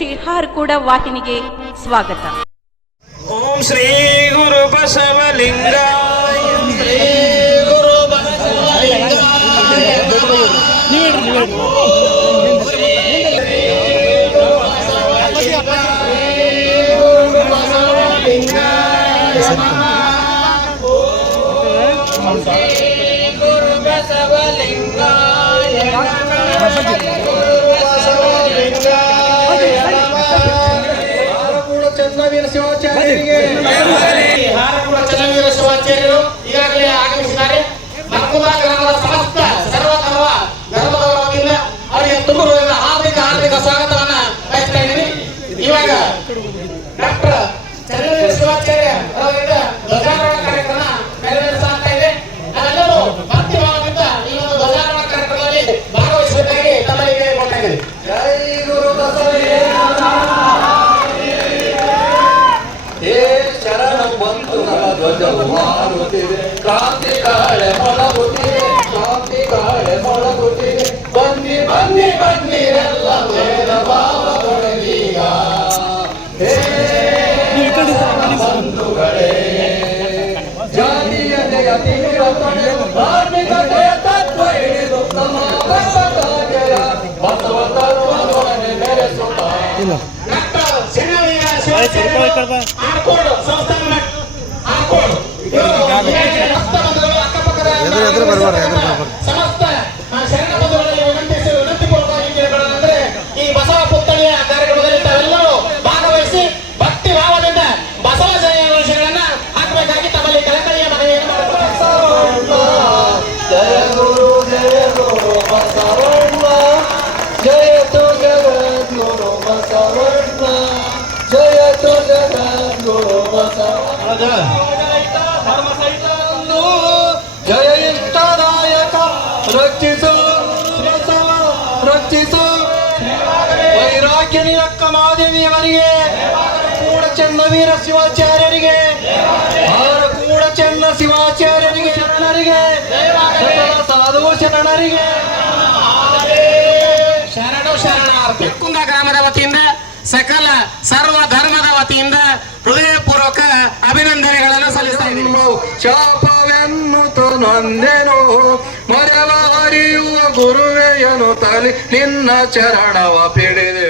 ಶ್ರೀ ಕೂಡ ವಾಹಿನಿಗೆ ಸ್ವಾಗತ. ಓಂ ಶ್ರೀ ಗುರು ಬಸವಲಿಂಗ ಶ್ರೀ ಗುರು ಹಾರಕೂಡ ಶಿವಾಚಾರ್ಯರು ಈಗಾಗಲೇ ಆಗಮಿಸಿದ್ದಾರೆ. ಮಕ್ಕಳ ಗ್ರಾಮದ ಸಮಸ್ತ ಸರ್ವ ಅವರಿಗೆ ತುಂಬ ಹಾರ್ದಿಕ ಹಾರ್ದಿಕ ಸ್ವಾಗತವನ್ನ ಬಯಸ್ತಾ ಇದ್ದೀನಿ. ಇವಾಗ ಡಾಕ್ಟರ್ ಧ್ವಜವು ಹಾರುತ್ತಿದೆ ಕ್ರಾಂತಿ ಕಾಳೆ ಮೊಳಗುತ್ತಿದೆ ಕ್ರಾಂತಿ ಕಾಳೆ ಮೊಳಗುತ್ತಿದೆ ಬನ್ನಿ ಬನ್ನಿ ಬನ್ನಿರೆಲ್ಲ ಭೇದ ಭಾವ ತೊಡಗೀಗ ಬಂಧುಗಳೇ ಜಾತೀಯತೆಯ ತೀವ್ರ ತೊಡೆದು ಧಾರ್ಮಿಕತೆಯ ತತ್ವ ಹಿಡಿದು ನಮ್ಮ ಬಸವ ಶಿವಾಚಾರ್ಯರು ಆಡ್ಕೋಡು ಸಂಸ್ಥಾನ ಆಡ್ಕೋಡು ಇವರು ಭಕ್ತ ಬಂಧುಗಳು ಅಕ್ಕಪಕ್ಕದ ರಕ್ಷಿಸು ರಕ್ಷಿಸು. ವೈರಾಗ್ಯ ಅಕ್ಕ ಮಾದೇವಿಯವರಿಗೆ ಕೂಡ ಚೆನ್ನ ವೀರ ಶಿವಾಚಾರ್ಯರಿಗೆ ಅವರ ಕೂಡ ಚೆನ್ನ ಶಿವಾಚಾರ್ಯರಿಗೆ ಶರಣರಿಗೆ ಸಾಧು ಶರಣರಿಗೆ. ಶರಣು ಶರಣಾರ್ಥಿ. ಕುಂದ ಗ್ರಾಮದ ವತಿಯಿಂದ ಸಕಲ ಸರ್ವ ಧರ್ಮದ ವತಿಯಿಂದ ಹೃದಯಪೂರ್ವಕ ಅಭಿನಂದನೆಗಳನ್ನು ಸಲ್ಲಿಸ್ತಾ ಇದ್ದೀನಿ. ಶಾಪವೆನ್ನುತ್ತ ನೊಂದೆನು ಗುರುವೆಯನು ತಲಿ ನಿನ್ನ ಚರಣವ ಪಿಡಿದೆನು